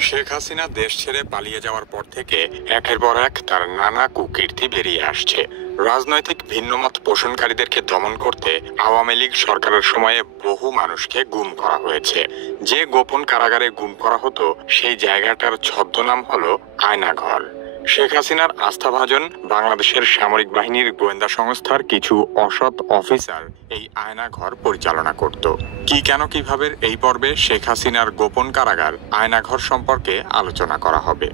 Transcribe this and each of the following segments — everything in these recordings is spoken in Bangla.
শেখ হাসিনা দেশ ছেড়ে পালিয়ে যাওয়ার পর থেকে একের পর এক তার নানা কুকীর্তি বেরিয়ে আসছে। রাজনৈতিক ভিন্নমত পোষণকারীদেরকে দমন করতে আওয়ামী লীগ সরকারের সময়ে বহু মানুষকে গুম করা হয়েছে। যে গোপন কারাগারে গুম করা হতো সেই জায়গাটার ছদ্মনাম হলো আয়নাঘর। শেখ হাসিনার আস্থাভাজন বাংলাদেশের সামরিক বাহিনীর গোয়েন্দা সংস্থার কিছু অসৎ অফিসার এই আয়নাঘর পরিচালনা করত। কেন কিভাবে এই পর্বে শেখ হাসিনার গোপন কারাগার আয়নাঘর সম্পর্কে আলোচনা করা হবে।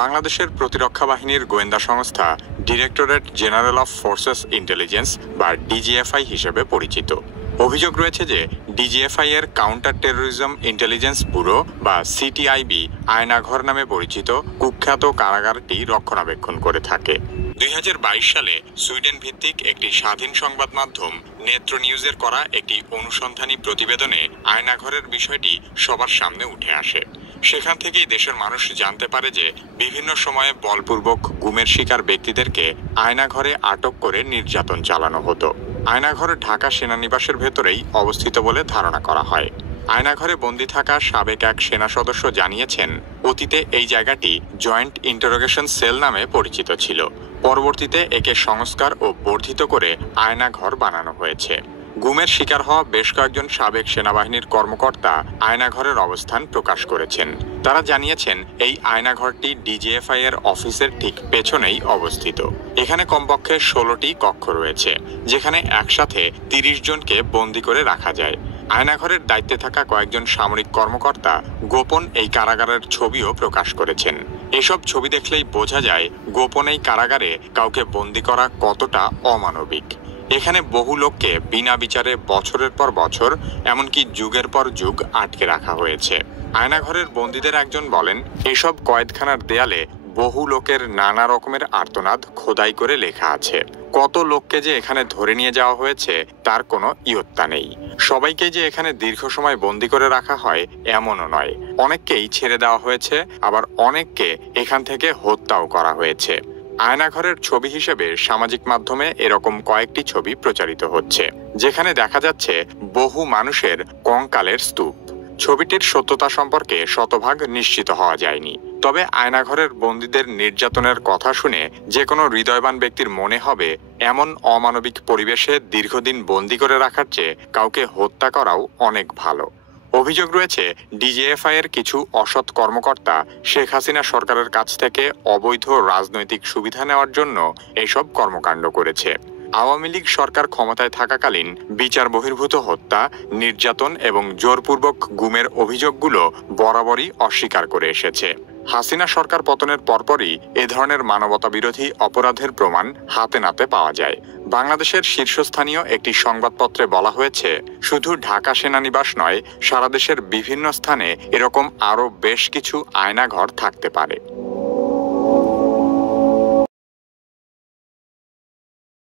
বাংলাদেশের প্রতিরক্ষা বাহিনীর গোয়েন্দা সংস্থা directorate general of forces intelligence বা ডিজিএফআই হিসেবে পরিচিত। অভিযোগ রয়েছে যে ডিজিএফআই এর কাউন্টার টেরোরিজম ইন্টেলিজেন্স ব্যুরো বা সিটিআইবি আয়নাঘর নামে পরিচিত কুখ্যাত কারাগারটি রক্ষণাবেক্ষণ করে থাকে। 2022 সালে সুইডেন ভিত্তিক একটি স্বাধীন সংবাদ মাধ্যম নেত্র নিউজের করা একটি অনুসন্ধানী প্রতিবেদনে আয়নাঘরের বিষয়টি সবার সামনে উঠে আসে। সেখান থেকেই দেশের মানুষ জানতে পারে যে বিভিন্ন সময়ে বলপূর্বক গুমের শিকার ব্যক্তিদেরকে আয়নাঘরে আটক করে নির্যাতন চালানো হতো। আয়নাঘর ঢাকা সেনানিবাসের ভেতরেই অবস্থিত বলে ধারণা করা হয়। আয়নাঘরে বন্দী থাকা সাবেক এক সেনা সদস্য জানিয়েছেন, অতীতে এই জায়গাটি জয়েন্ট ইন্টারোগেশন সেল নামে পরিচিত ছিল। পরবর্তীতে একে সংস্কার ও বর্ধিত করে আয়নাঘর বানানো হয়েছে। গুমের শিকার হওয়া বেশ কয়েকজন সাবেক সেনাবাহিনীর কর্মকর্তা আয়নাঘরের অবস্থান প্রকাশ করেছেন। তারা জানিয়েছেন এই আয়নাঘরটি ডিজিএফআই এর অফিসের ঠিক পেছনেই অবস্থিত। এখানে কমপক্ষে 16টি কক্ষ রয়েছে, যেখানে একসাথে 30 জনকে বন্দী করে রাখা যায়। আয়নাঘরের দায়িত্বে থাকা কয়েকজন সামরিক কর্মকর্তা গোপন এই কারাগারের ছবিও প্রকাশ করেছেন। এসব ছবি দেখলেই বোঝা যায় গোপন এই কারাগারে কাউকে বন্দী করা কতটা অমানবিক। এখানে বহু লোককে বিনা বিচারে বছরের পর বছর, এমনকি যুগের পর যুগ আটকে রাখা হয়েছে। আয়নাঘরের বন্দীদের একজন বলেন, এসব কয়েদখানার দেয়ালে বহু লোকের নানা রকমের আর্তনাদ খোদাই করে লেখা আছে। কত লোককে যে এখানে ধরে নিয়ে যাওয়া হয়েছে তার কোনো ইয়ত্তা নেই। সবাইকে যে এখানে দীর্ঘ সময় বন্দী করে রাখা হয় এমনও নয়। অনেককেই ছেড়ে দেওয়া হয়েছে, আবার অনেককে এখান থেকে হত্যাও করা হয়েছে। আয়নাঘরের ছবি হিসেবে সামাজিক মাধ্যমে এরকম কয়েকটি ছবি প্রচারিত হচ্ছে, যেখানে দেখা যাচ্ছে বহু মানুষের কঙ্কালের স্তূপ। ছবিটির সত্যতা সম্পর্কে শতভাগ নিশ্চিত হওয়া যায়নি। তবে আয়নাঘরের বন্দীদের নির্যাতনের কথা শুনে যে কোনো হৃদয়বান ব্যক্তির মনে হবে এমন অমানবিক পরিবেশে দীর্ঘদিন বন্দী করে রাখার চেয়ে কাউকে হত্যা করাও অনেক ভালো। অভিযোগ রয়েছে ডিজিএফআই এর কিছু অসৎ কর্মকর্তা শেখ হাসিনা সরকারের কাছ থেকে অবৈধ রাজনৈতিক সুবিধা নেওয়ার জন্য এইসব কর্মকাণ্ড করেছে। আওয়ামী লীগ সরকার ক্ষমতায় থাকাকালীন বিচার বহির্ভূত হত্যা, নির্যাতন এবং জোরপূর্বক গুমের অভিযোগগুলো বরাবরই অস্বীকার করে এসেছে। হাসিনা সরকার পতনের পরপরই এ ধরনের মানবতাবিরোধী অপরাধের প্রমাণ হাতে নাতে পাওয়া যায়। বাংলাদেশের শীর্ষস্থানীয় একটি সংবাদপত্রে বলা হয়েছে, শুধু ঢাকা সেনানিবাস নয়, সারা দেশের বিভিন্ন স্থানে এরকম আরও বেশ কিছু আয়নাঘর থাকতে পারে।